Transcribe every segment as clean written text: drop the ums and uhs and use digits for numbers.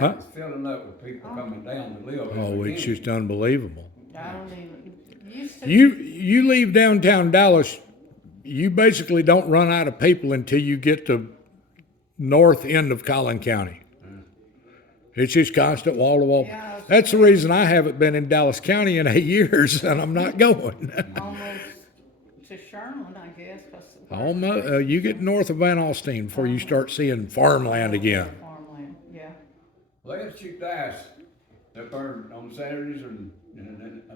Town is filling up with people coming down to live. Oh, it's just unbelievable. I don't even, used to. You leave downtown Dallas, you basically don't run out of people until you get to north end of Collin County. It's just constant wall to wall. Yeah, That's the reason I haven't been in Dallas County in 8 years, and I'm not going. Almost to Sherman, I guess, 'cause Almost, you get north of Van Alstyne before you start seeing farmland again. farmland, yeah. Well, they had to shoot dice up there on Saturdays and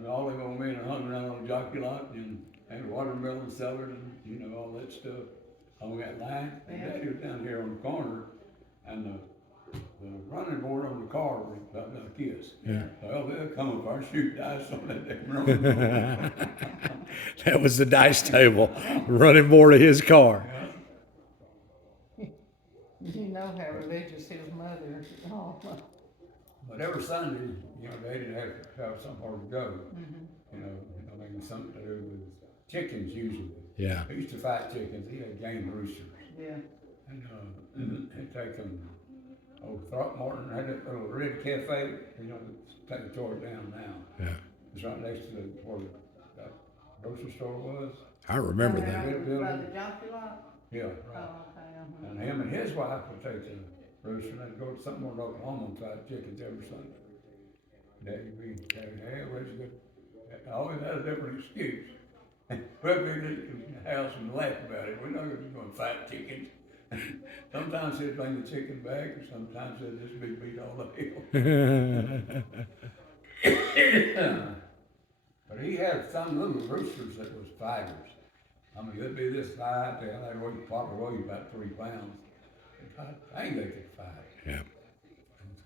all them old men hung around on the jockey lot and watermelon sellers and, you know, all that stuff on that line. And Yeah. Daddy was down here on the corner and the running board on the car was about like this. Yeah. Well, they'll come up there and shoot dice on that damn running board. That was the dice table, running board of his car. You know how religious his mother, oh, But every Sunday, you know, they didn't have somewhere to go. You know, I mean, something to do with chickens usually. Yeah. He used to fight chickens. He had game roosters. yeah. And he'd take them, Throckmorton had that little red cafe, you know, they tore it down now. Yeah. It's right next to where that grocery store was. I remember that. By Red building. the jockey lot? Yeah, Oh, right. okay, And him and his wife would take the rooster and they'd go to somewhere in Oklahoma and fight chickens every Sunday. Daddy, we say, hey, where's good? I always had a different excuse. We'd be in the house and laugh about it. We're not going to fight chickens. Sometimes he'd bring the chicken back, or sometimes they'd just be beat all uphill. But he had some little roosters that was fighters. I mean, they'd be this high, they'd probably weigh about 3 pounds. I think they could fight. Yeah.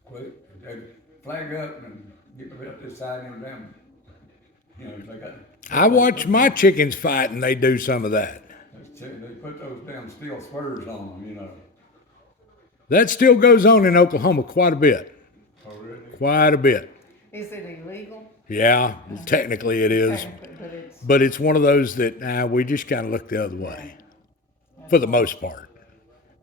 Quick, they'd flag up and get about this side of them down. You know, they got. I watch my chickens fight, and they do some of that. They put those damn steel spurs on them, you know. That still goes on in Oklahoma quite a bit. Oh, really? Quite a bit. Is it illegal? Yeah, technically it is. Technically, but But it's one of those that we just kind of look the other way, for the most part.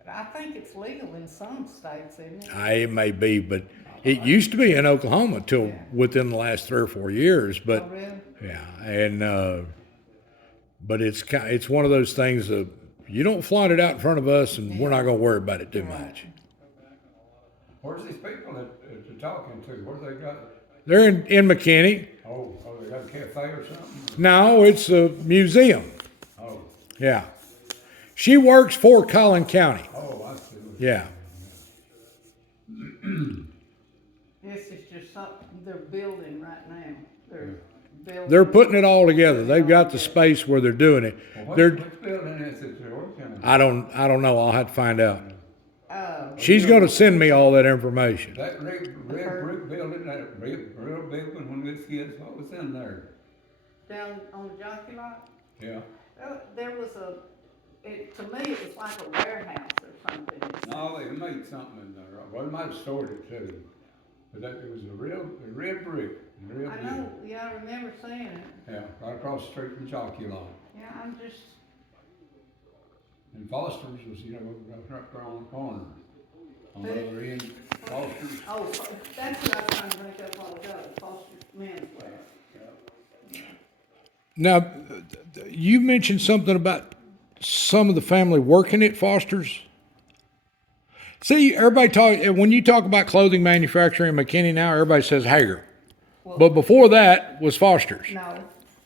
I think it's legal in some states, isn't it? It may be, but it used to be in Oklahoma till within the last 3 or 4 years. But Oh, really? yeah, and but it's one of those things that you don't flaunt it out in front of us, and we're not going to worry about it too much. Where's these people that you're talking to? What do they got? They're in McKinney. Oh, they got a cafe or something? No, it's a museum. Oh, Yeah, she works for Collin County. oh, I see. Yeah. This is just something they're building right now. They're building. They're putting it all together. They've got the space where they're doing it. Well, They're which building is it they're working on? I don't know. I'll have to find out. Oh, She's going to send me all that information. That red brick building, that real building when we was kids, what was in there? down on the jockey lot, Yeah. there was to me, it was like a warehouse or something. No, they made something in there. Well, they might have stored it too. But it was a red brick, real I good. know, yeah, I remember seeing it. Yeah, right across the street from Jockey Lot. Yeah, I'm just, And Foster's was, you know, right there on the corner. On the other end, Foster's. oh, that's what I was trying to make up all ago, Foster's Men's Wear. Now, you mentioned something about some of the family working at Foster's. See, everybody when you talk about clothing manufacturing in McKinney now, everybody says Hager. But before that was Foster's. No,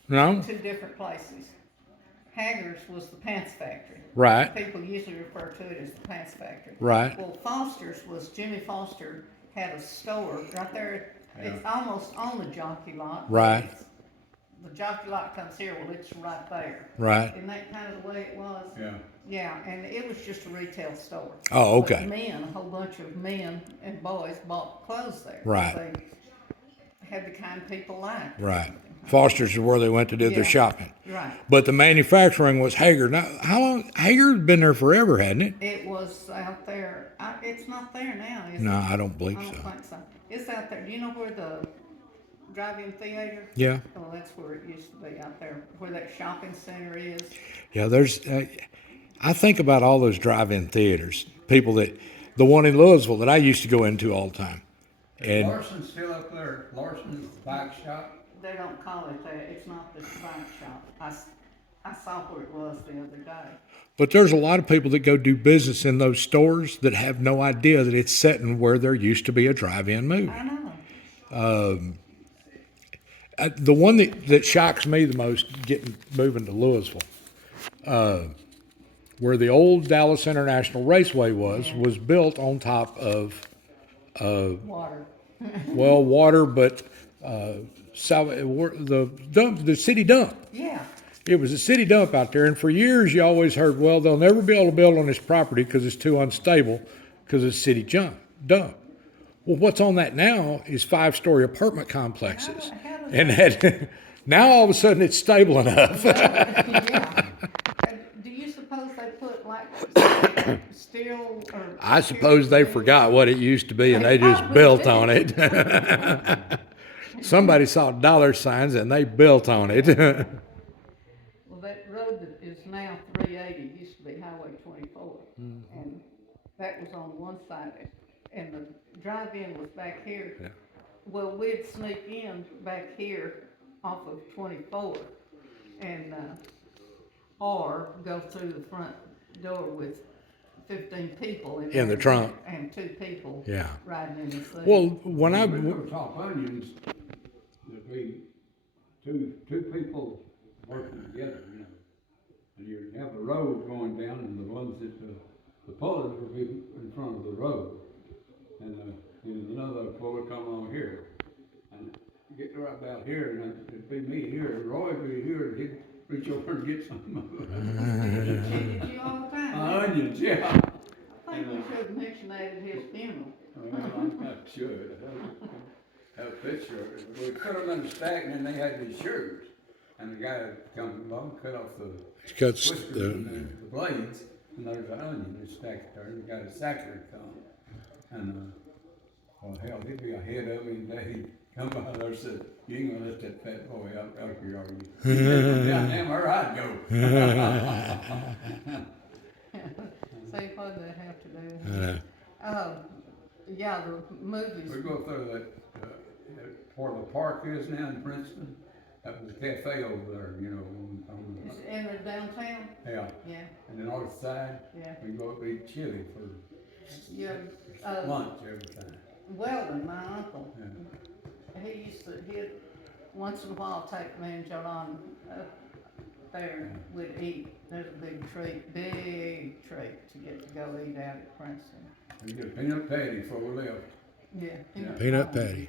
No? two different places. Hager's was the pants factory. Right. People usually refer to it as the pants factory. Right. Well, Foster's was, Jimmy Foster had a store right there, it's almost on the jockey lot. Right. The jockey lot comes here, well, it's right there. Right. Isn't that kind of the way it was? Yeah. Yeah, and it was just a retail store. Oh, okay. But men, a whole bunch of men and boys bought clothes there. Right. They had the kind people liked. Right. Foster's is where they went to do their Yeah. shopping. Right. But the manufacturing was Hager. Now, how long? Hager's been there forever, hadn't it? It was out there, it's not there now, is it? No, I don't believe I don't so. think so. It's out there, do you know where the drive-in theater? Yeah. Oh, that's where it used to be, out there, where that shopping center is. Yeah, there's. I think about all those drive-in theaters. People the one in Louisville that I used to go into all the time. Is And Larson's still up there? Larson's bike shop? They don't call it that, it's not this bike shop. I saw where it was the other day. but there's a lot of people that go do business in those stores that have no idea that it's sitting where there used to be a drive-in movie. I know. The one that shocks me the most moving to Louisville, where the old Dallas International Raceway was built on top of Water. water, but the city dump. Yeah, It was a city dump out there, and for years you always heard, well, they'll never be able to build on this property because it's too unstable because it's city dump. Well, what's on that now is 5-story apartment complexes, How does and that now all of a sudden it's stable enough. yeah. Do you suppose they put like steel or? I suppose they forgot what it used to be and they just built on it. Somebody saw dollar signs and they built on it. Well, that road that is now 380 used to be Highway 24, and that was on one side, and the drive-in was back here. Yeah. Well, we'd sneak in back here off of 24, and or go through the front door with 15 people in In the there, trunk. and 2 people Yeah. riding in the seat. Well, when We go chop onions, there'd be two people working together, you know. And you'd have the road going down and the ones that, the pullers would be in front of the road. And, another puller come on here. And get right about here, and it'd be me here, and Roy would be here, and he'd reach over and get some Did you all the time? onions, yeah. I think we should have mentioned that at his funeral. I should. Have a picture of it. We put them in a stack and then they had these shoes. And the guy would come along, cut off the cuts whiskers and the blades, and there's an onion that's stacked there, and the guy a sacker would come. And, well, hell, he'd be ahead of me, and he'd come by there and said, you ain't gonna let that fat boy out here, are you? Down there where I'd go. See what they have to do. Yeah, the movies. We go through that, where the park is now in Princeton. That was a cafe over there, you know, on It's in the downtown? yeah. Yeah, And then on the side, yeah. we go up eat chili for Yeah, lunch every time. Weldon, my uncle, Yeah. he'd once in a while take me and Jolan up there, we'd eat. There's a big treat to get to go eat out at Princeton. We get a peanut patty before we left. Yeah. Yeah. peanut patty.